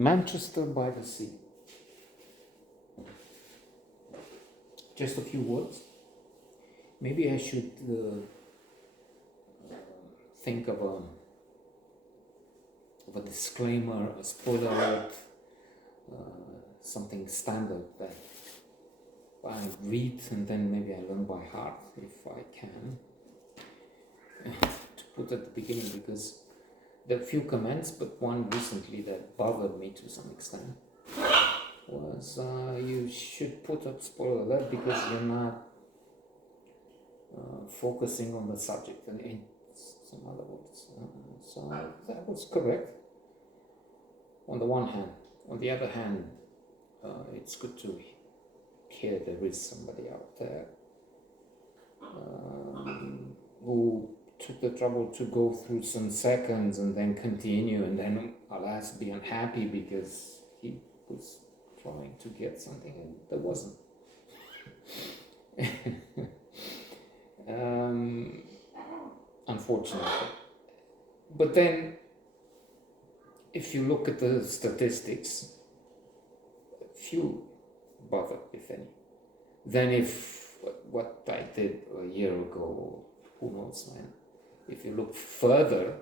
Manchester by the Sea. Just a few words. Maybe I should think of a disclaimer, a spoiler alert, something standard that I read and then maybe I learn by heart if I can, to put at the beginning, because there are few comments, but one recently that bothered me to some extent was you should put up spoiler alert because you're not focusing on the subject, and in some other words. So that was correct on the one hand. On the other hand, it's good to hear there is somebody out there who took the trouble to go through some seconds and then continue and then alas be unhappy because he was trying to get something and there wasn't. Unfortunately. But then if you look at the statistics, few bother, if any. Then if what I did a year ago, who knows, man. If you look further,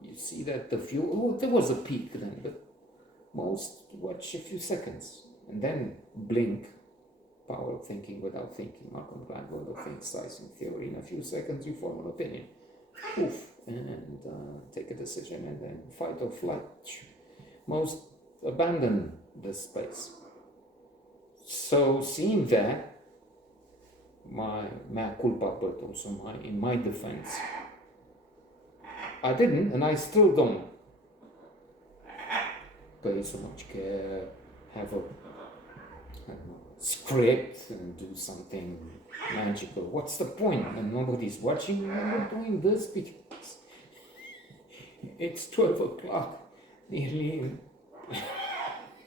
you see that there was a peak then, but most watch a few seconds and then blink. Power of thinking without thinking, Malcolm Gladwell, the think size in theory. In a few seconds you form an opinion. Poof, and take a decision and then fight or flight. Most abandon this space. So seeing that, my mea culpa, but also in my defense, I didn't and I still don't pay so much care, have a script and do something magical. What's the point? And nobody's watching and we're doing this because it's 12 o'clock nearly.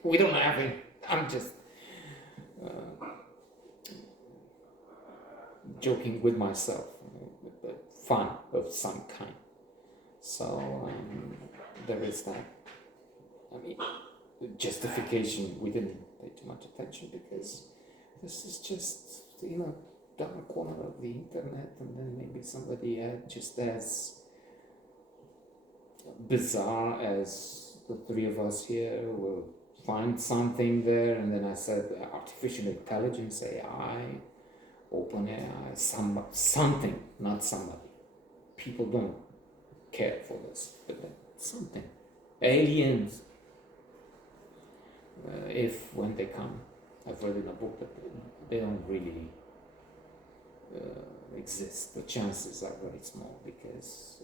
We don't have it. I'm just joking with myself, but fun of some kind. So there is that. I mean, justification, we didn't pay too much attention because this is just, dark corner of the internet, and then maybe somebody just as bizarre as the three of us here will find something there, and then I said artificial intelligence, AI, OpenAI, something, not somebody. People don't care for this, but something. Aliens. If when they come, I've read in a book that they don't really exist. The chances are very small because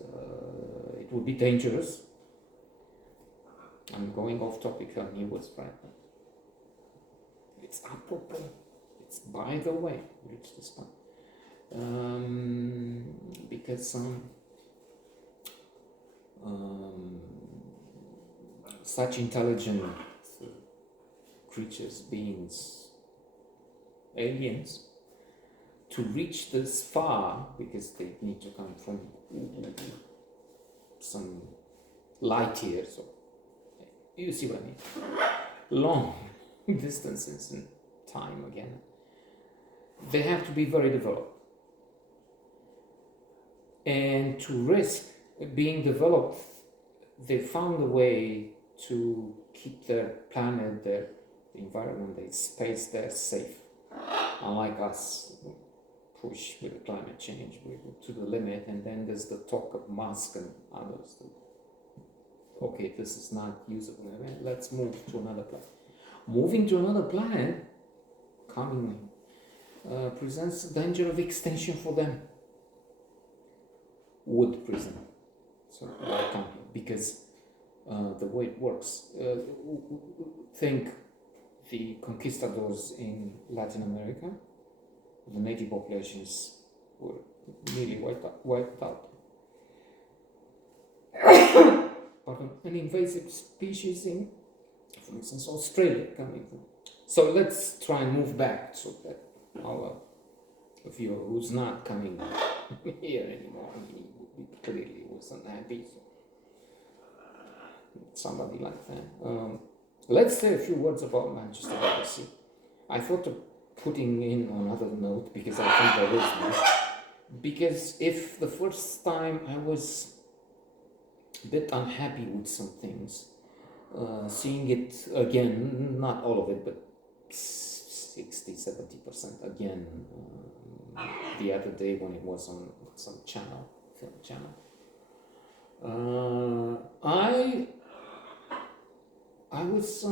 it would be dangerous. I'm going off topic on he was right. It's apropos. It's by the way, reach this point. Because such intelligent creatures, beings, aliens, to reach this far, because they need to come from some light years, or you see what I mean, long distances in time again. They have to be very developed. And to risk being developed, they found a way to keep their planet, their environment, their space there safe. Unlike us, push with climate change to the limit, and then there's the talk of Musk and others. Okay, this is not usable. Let's move to another planet. Moving to another planet, coming, presents a danger of extinction for them. Would present. So because the way it works, think the conquistadors in Latin America, the native populations were nearly wiped out. Pardon, an invasive species in, for instance, Australia coming from. So let's try and move back so that our viewer who's not coming here anymore, he clearly wasn't happy. So somebody like that. Let's say a few words about Manchester by the Sea. I thought of putting in another note because I think there is one. Because if the first time I was a bit unhappy with some things, seeing it again, not all of it, but 60-70% again, the other day when it was on some channel, film channel, I was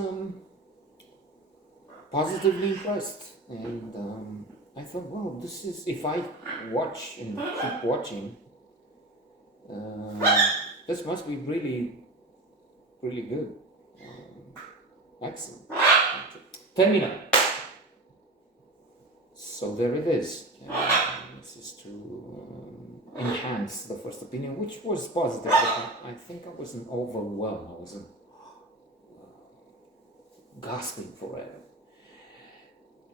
positively impressed, and I thought, well, this is, if I watch and keep watching, this must be really, really good. Excellent. Termina. So there it is. This is to enhance the first opinion, which was positive, but I think I wasn't overwhelmed. I wasn't gasping for air.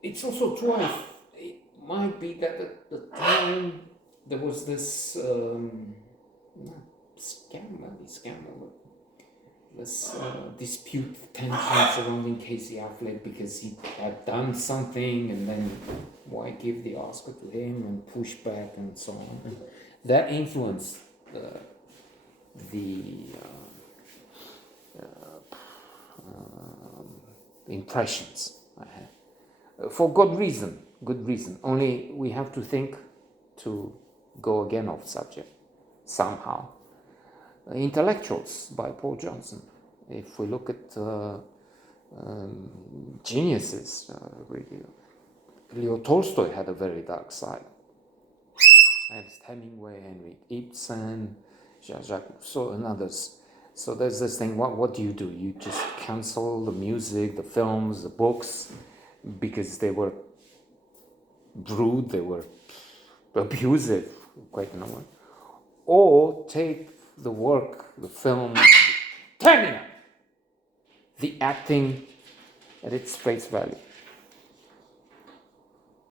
It's also true, it might be that at the time there was this not scandal, this dispute, tension surrounding Casey Affleck because he had done something, and then why give the Oscar to him, and push back and so on. And that influenced the impressions I had. For good reason. Only we have to think to go again off subject somehow. Intellectuals by Paul Johnson. If we look at geniuses, really, Leo Tolstoy had a very dark side. Ernest Hemingway, Henrik Ibsen, Jean-Jacques Rousseau, and others. So there's this thing, what do? You just cancel the music, the films, the books, because they were rude, they were abusive, quite a number. Or take the work, the film, the acting at its face value.